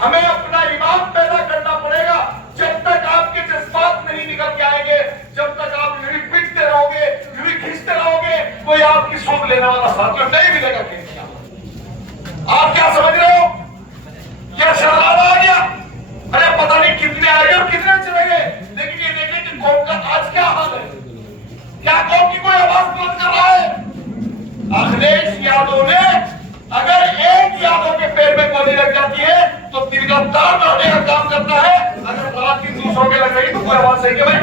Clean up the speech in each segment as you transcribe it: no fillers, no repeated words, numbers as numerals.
हमें अपना ईमान पैदा करना पड़ेगा। जब तक आपके जज्बात नहीं निकल के आएंगे, जब तक आप यूं ही पिटते रहोगे, यूं ही खींचते रहोगे, कोई आपकी सुन लेने वाला साथियों नहीं मिलेगा। आप क्या समझ रहे हो? क्या शराब आ गया? अरे पता नहीं कितने आए और कितने चले गए, लेकिन ये देखें कि कौम का आज क्या हाल है। क्या कौम की कोई आवाज बुलंद कर रहा है? अखिलेश यादव ने अगर एक यादव के पैर में गोली लग जाती है तो दिल का तार बढ़ाने का काम करता है। अगर रात की दूसरों के लग रही तो कोई आवाज सही है भाई?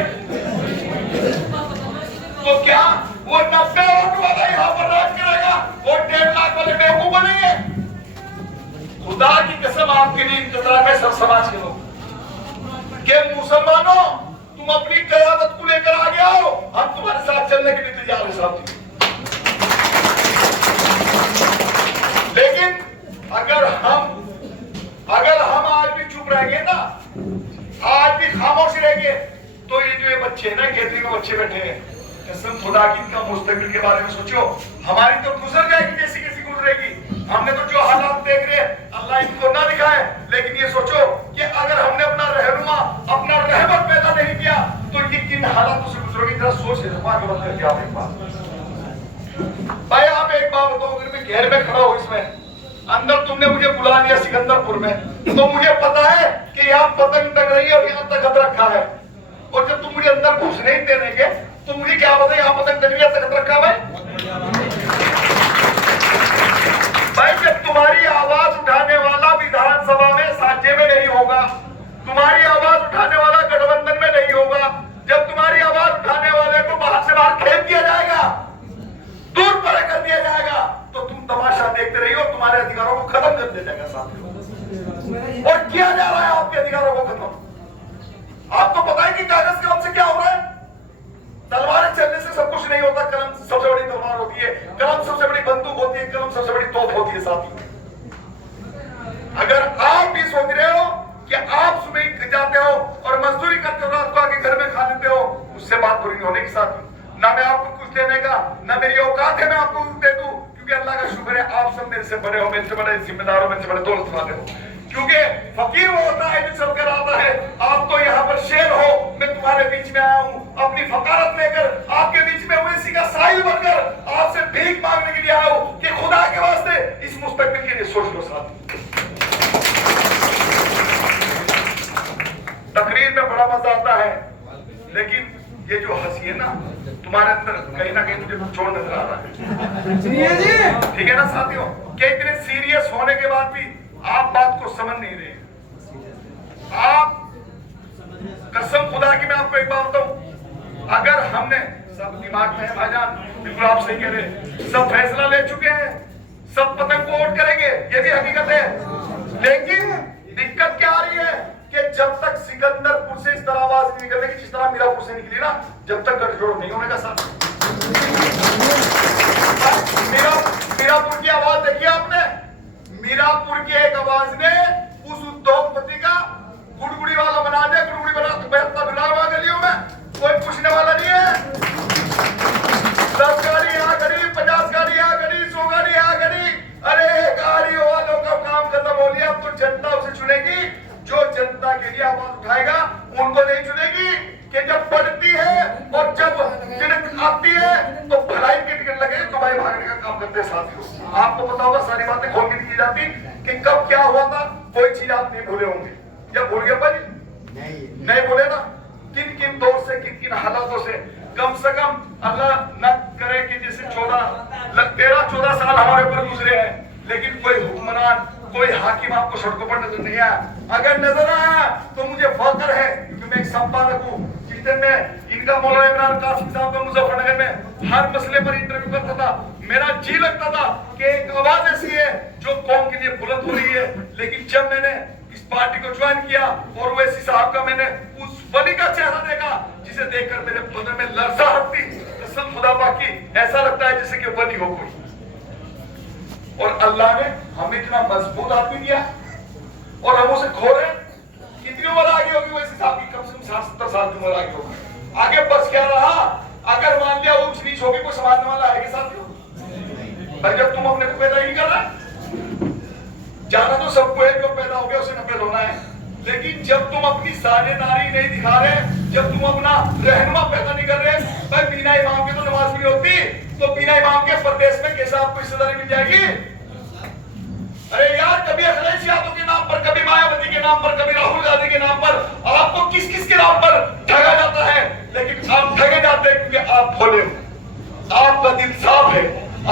तो क्या वो 90 वोट वाला यहाँ पर राज करेगा? वो 1.5 लाख वाले बेवकूफ बनेंगे? खुदा की कसम आपके लिए इंतजार में सब समाज के लोग के मुसलमानों, तुम अपनी कयादत को लेकर आ गया हो, हम तुम्हारे साथ चलने के लिए तैयार हैं साथी। लेकिन अगर हम आज भी चुप रहेंगे ना, आज भी खामोश रहेंगे, तो ये जो बच्चे ना खेती में बच्चे बैठे हैं, कसम खुदा की इनका मुस्तकबिल के बारे में सोचो। हमारी तो गुजर जाएगी जैसी कैसी गुजरेगी। हमने तो जो हालात देख रहे हैं अल्लाह इनको ना दिखाए, लेकिन ये सोचो कि अगर हमने अपना रहनुमा, अपना रहमत पैदा नहीं किया तो ये किन हालातों से गुजरोगी। जरा सोच ले आगे बढ़ करके आप एक बात भाई, आप एक बात बताओ, अगर मैं घेर में खड़ा हूं, इसमें अंदर तुमने मुझे बुला लिया सिकंदरपुर में, तो मुझे पता है कि यहाँ पतंग टंग रही है और यहाँ तखत रखा है, और जब तुम मुझे अंदर घुसने ही देने के तो मुझे क्या पता यहाँ पतंग टंग रही है, तखत रखा है भाई। जब तुम्हारी आवाज उठाने वाला विधानसभा में साझे में नहीं होगा, तुम्हारी आवाज उठाने वाला गठबंधन में नहीं होगा, जब तुम्हारी आवाज उठाने वाले को बाहर से बाहर खेल दिया जाएगा, दूर पर कर दिया जाएगा, तो तुम तमाशा देखते रहिए और तुम्हारे अधिकारों को खत्म कर दिया जाएगा साथियों। और किया जा रहा है आपके अधिकारों को खत्म। आपको पता है कि कागज कलम से क्या हो रहा है? तलवारें चलने से सब कुछ नहीं होता, कलम सबसे बड़ी तलवार होती है, कलम सबसे बड़ी बंदूक होती है, कलम सबसे बड़ी तोप होती है साथियों। अगर आप भी सोच रहे हो कि आप सुबह जाते हो और मजदूरी करते हो, रात को आके घर में खा लेते हो, उससे बात पूरी होने की साथी। ना मैं आपको कुछ देने का, ना मेरी औकात है मैं आपको कुछ दे दूं, क्योंकि अल्लाह का शुक्र है आप सब मेरे से बड़े हो, मेरे से बड़े जिम्मेदार हो, मेरे से बड़े दौलत वाले हो। क्योंकि फकीर वो होता है जो चलकर आता है, आप तो यहाँ पर शेर हो, मैं तुम्हारे बीच में आया हूँ अपनी फकारत लेकर, आपके बीच में ओवैसी का साहिल बनकर आपसे भीख मांगने के लिए आया हूँ कि खुदा के वास्ते इस मुस्तकबिल के लिए सोच लो साथी। तकरीर में बड़ा मजा आता है, लेकिन ये जो हंसी है ना तुम्हारे अंदर कहीं ना कहीं मुझे चोट नजर आ रहा है, ठीक है ना साथियों? कि इतने सीरियस होने के बाद भी आप बात को समझ नहीं रहे। आप कसम खुदा की मैं आपको एक बात बताऊं, अगर हमने सब दिमाग में है भाईजान, बिल्कुल आप सही कह रहे, सब फैसला ले चुके हैं, सब पतंग को वोट करेंगे, ये भी हकीकत है। लेकिन दिक्कत क्या आ रही है कि जब तक सिकंदरपुर से इस तरह आवाज नहीं निकलेगी जिस तरह मीरापुर से निकली ना, जब तक गठजोड़ नहीं होने का साथ। मीरापुर की आवाज देखिए आपने, मीरापुर की एक आवाज ने उस उद्योगपति का गुड़गुड़ी वाला बना दिया। गुड़गुड़ी बना तो बेहतर बिलावा गलियों में कोई पूछने वाला नहीं है। 10 गाड़ी यहाँ खड़ी, 50 गाड़ी यहाँ खड़ी, 100 गाड़ी यहाँ खड़ी, अरे गाड़ियों वालों का काम खत्म हो गया। अब तो जनता उसे चुनेगी जो जनता के लिए आवाज उठाएगा, उनको नहीं चुनेगी कि जब बढ़ती है और जब टिकट आती है तो भलाई की टिकट लगे तो भाई भागने का काम करते साथियों। आपको पता होगा सारी बातें खोल के की जाती कि कब क्या हुआ था, कोई चीज आप नहीं भूले होंगे या भूल गए भाई? नहीं भूले ना? किन किन दौर से, किन किन हालातों से, कम से कम अल्लाह न करे कि जैसे 13-14 साल हमारे ऊपर गुजरे हैं, लेकिन कोई हुक्मरान, कोई हाकिम आपको सड़कों पर नजर नहीं आया। अगर नजर आया तो मुझे फख्र है, क्योंकि मैं एक संपादक हूँ। जिस दिन में इनका मौलाना इमरान कासिम साहब का मुजफ्फरनगर में हर मसले पर इंटरव्यू करता था, मेरा जी लगता था कि एक आवाज ऐसी है जो कौम के लिए बुलंद हो रही है। लेकिन जब मैंने इस पार्टी को ज्वाइन किया और ओवैसी साहब का मैंने उस वली का चेहरा देखा जिसे देखकर मेरे बदन में लर्जा हटती, कसम खुदा बाकी ऐसा लगता है जैसे कि वली हो कोई। और अल्लाह ने हमें इतना मजबूत आदमी दिया और हम उसे खो रहे। कितनी उम्र आगे होगी वैसे साहब की? कम से कम 60-70 साल की उम्र आगे होगी। आगे बस क्या रहा? अगर मान लिया ऊंच नीच होगी, कोई संभालने वाला है साथियों? भाई जब तुम अपने को पैदा ही कर रहा, जाना तो सबको है, जो पैदा हो गया उसे न पैदा होना लेकिन जब तुम अपनी साझेदारी नहीं दिखा रहे, जब तुम अपना रहनुमा पैदा नहीं कर रहे, भाई बिना इमाम के तो नमाज नहीं होती, तो बिना इमाम के प्रदेश में कैसे आपको हिस्सेदारी मिल जाएगी? अरे यार, कभी अखिलेश यादव के नाम पर, कभी मायावती के नाम पर, कभी राहुल गांधी के नाम पर, आपको किस किस के नाम पर ठगा जाता है, लेकिन आप ठगे जाते हैं क्योंकि आप भोले हो, आपका दिल साफ है,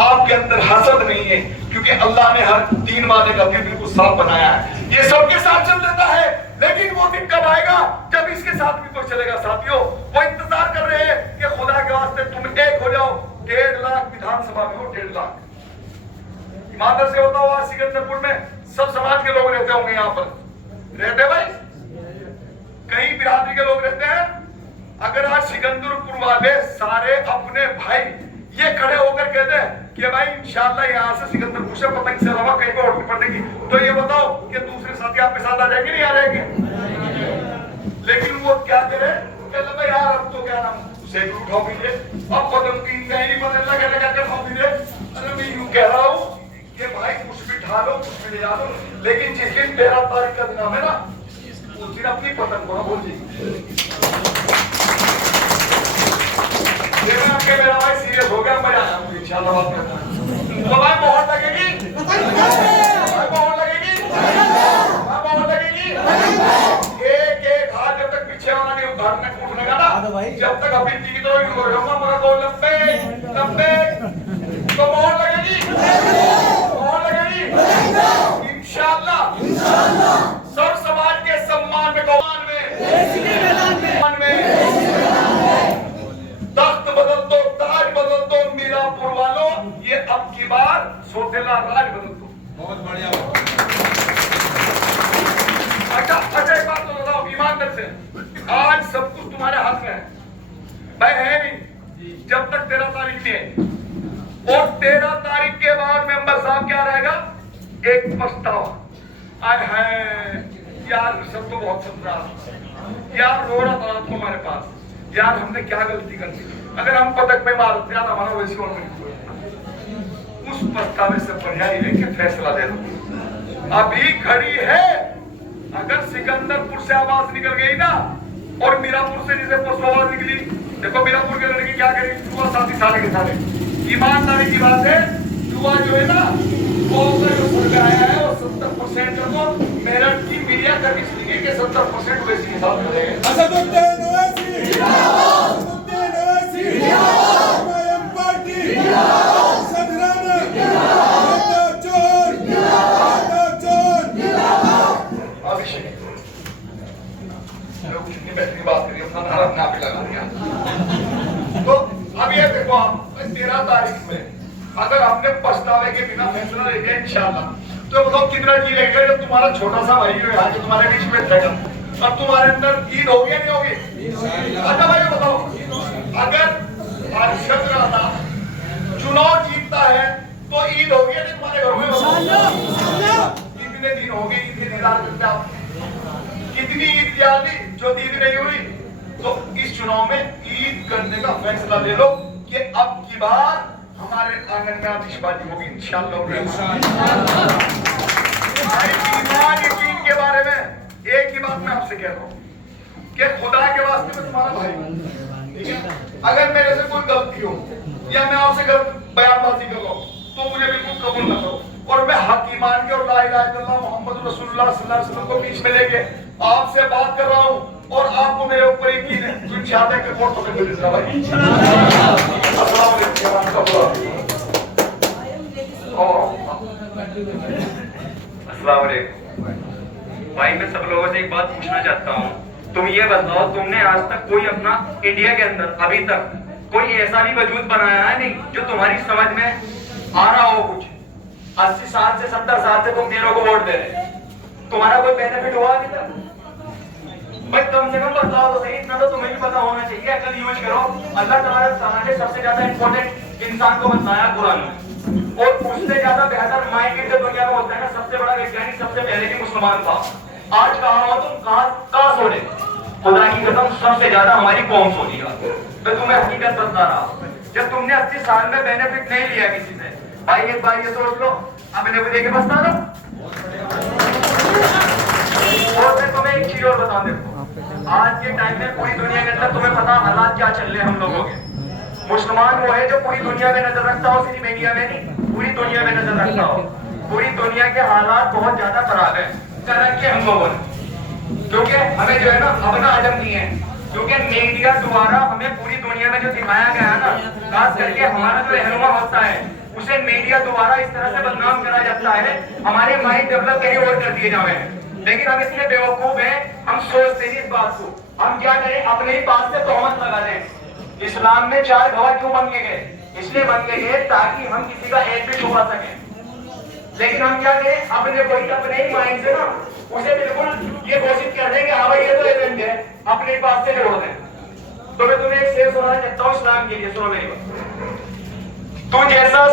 आपके अंदर हसद नहीं है, क्योंकि अल्लाह ने हर 3 माह का दिल बिल्कुल साफ बनाया है। ये सबके साथ चल देता है, लेकिन वो दिन कब आएगा जब इसके साथ भी कोई चलेगा? साथियों, वो इंतजार कर रहे हैं कि खुदा के वास्ते तुम एक हो जाओ। 1.5 लाख विधानसभा में हो, 1.5 लाख ईमानदार से होता हुआ सिकंदरपुर में सब समाज के लोग रहते होंगे, यहाँ पर रहते भाई, कई बिरादरी के लोग रहते हैं। अगर आज सिकंदरपुर वाले सारे अपने भाई ये खड़े होकर कहते हैं कि भाई इंशाल्लाह यहाँ से सिकंदरपुर से पतंग से अलावा कहीं पर उठ पड़ेगी, तो ये बताओ कि दूसरे साथी आपके साथ आ जाएंगे नहीं आ जाएंगे? लेकिन वो क्या करे, कहते भाई यार अब तो क्या नाम उसे उठाओ पीजिए, अब पतंग की नहीं बदलना, कहते क्या कर पीजिए। अरे मैं यूं कह रहा हूँ कि भाई कुछ भी ठा लो, कुछ भी ले जा लो, लेकिन जिस दिन 13 तारीख का दिन है ना, उस दिन अपनी पतंग को बोल मेरा भाई सीरियस हो गया, मैं आया हूँ इंशाल्लाह बात करता हूँ। तो भाई बहुत लगेगी, भाई बहुत लगेगी, भाई बहुत लगेगी। एक एक हाथ जब तक पीछे वाला नहीं उठने का ना, जब तक अभी की तरह रहूंगा, मगर तो 90 तो बहुत लगेगी, बहुत लगेगी इंशाल्लाह। सब समाज के सम्मान में, कौमान में तख्त बदल दो, ताज बदल दो मीरापुर वालों, ये अब की बार सोतेला राज बदल दो। बहुत बढ़िया। अच्छा एक बात तो बताओ ईमानदार से, आज सब कुछ तुम्हारे हाथ में है भाई, है नहीं जब तक 13 तारीख नहीं है। और 13 तारीख के बाद मेंबर साहब क्या रहेगा? एक पछतावा। आए है यार, सब तो बहुत समझा यार, रो रहा था रात को हमारे पास, यार हमने क्या गलती कर दी, अगर हम पदक पे मारते यार हमारा वैसे और नहीं। उस पछतावे से बढ़िया ही है कि फैसला दे दो, अभी खड़ी है। अगर सिकंदरपुर से आवाज निकल गई ना, और मीरापुर से जिसे परसों आवाज निकली, देखो मीरापुर के लड़की क्या करेगी, युवा साथी सारे के सारे, ईमानदारी की बात है, युवा जो है ना वो जो आया है, और 70% को मेरठ की मीडिया कर इसलिए कि 70% वैसी के साथ बात करिए, अपना नारा अपने आप ही लगा दिया। तो अब ये देखो, आप 13 तारीख में अगर हमने पछतावे के बिना फैसला ले लिया इंशाल्लाह, तो बताओ कितना जी लगेगा जब तुम्हारा छोटा सा भाई जो यहाँ तुम्हारे बीच में रहेगा, अब तुम्हारे अंदर ईद होगी या नहीं होगी? अच्छा भाई बताओ, अगर पार्षद राणा चुनाव जीतता है तो ईद होगी या नहीं तुम्हारे घर में? कितने दिन हो गए ईद के इंतजार करते आप? कितनी ईद याद जो ईद नहीं हुई? तो इस चुनाव में ईद करने का फैसला ले लो कि अब की बार हमारे आंगन में आतिशबाजी होगी इंशाअल्लाह। यकीन के बारे में एक ही बात मैं आपसे कह रहा हूँ कि खुदा के वास्ते में तुम्हारा भाई, ठीक है, अगर मेरे से कोई गलती हो या मैं आपसे गलत बयानबाजी कर रहा हूँ तो मुझे बिल्कुल कबूल ना करो, और मैं हक ईमान के और ला इलाहा इल्लल्लाह मोहम्मद रसूलुल्लाह सल्लल्लाहु अलैहि वसल्लम को बीच में लेके आपसे बात कर रहा हूँ, और आपको मेरे ऊपर यकीन है, तुम चाहते हैं कि वोट तो मिल जाए भाई। अस्सलाम वालेकुम भाई, मैं सब लोगों से एक बात पूछना चाहता हूँ, तुम ये बताओ, तुमने आज तक कोई अपना इंडिया के अंदर अभी तक कोई ऐसा भी वजूद बनाया है नहीं जो तुम्हारी समझ में आ रहा हो? कुछ 80 साल से 70 साल से तुम तीनों को वोट दे रहे, तुम्हारा कोई बेनिफिट हुआ अभी तक? भाई कम से कम बताओ तो सही, इतना तो तुम्हें भी पता होना चाहिए। अकल यूज करो। अल्लाह तुम्हारे सामने सबसे ज्यादा इंपॉर्टेंट इंसान को बताया कुरान में, और उससे ज्यादा बेहतर माइंड जो दुनिया में होता है ना, सबसे बड़ा वैज्ञानिक सबसे पहले भी मुसलमान था। आज कहा हो तुम कहां सोने, खुदा की कसम सबसे ज्यादा हमारी कौम सोनी है। मैं तुम्हें हकीकत बता रहा, जब तुमने 80 साल में बेनिफिट नहीं लिया किसी से, भाई एक बार ये सोच लो, अपने को देके बसता रहो। और मैं तुम्हें के टाइम में पूरी दुनिया के अंदर तुम्हें पता हालात क्या चल रहे हैं हम लोगों के। मुसलमान वो है जो पूरी दुनिया में नजर रखता हो, सिर्फ इंडिया में नहीं, पूरी दुनिया में नजर रखता हो। पूरी दुनिया के हालात बहुत ज्यादा खराब है, कर रखे हम लोगों ने, क्योंकि हमें जो है ना अपना अदम नहीं है। क्योंकि मीडिया द्वारा हमें पूरी दुनिया में जो दिखाया गया है ना, खास करके हमारा जो रहनुमा होता है उसे मीडिया द्वारा इस तरह से बदनाम करा जाता है, हमारे माइंड डेवलप कहीं और कर दिए जावे हैं। लेकिन हम इसलिए बेवकूफ हैं, हम सोचते नहीं इस बात को। हम क्या करें, अपने ही बात से तोहमत लगा दें। इस्लाम में 4 गवाह क्यों बन गए? इसलिए बन गए ताकि हम किसी का ऐब भी छुपा सकें। लेकिन हम क्या करें, अपने ही माइंड से ना उसे बिल्कुल ये घोषित कर दें कि हाँ भाई ये तो एजेंट है, अपने ही बात से जोड़ दें। तो मैं तुम्हें एक शेर सुनाना चाहता हूँ इस्लाम के लिए, सुनो मेरी बात। तू जैसा